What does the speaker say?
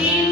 do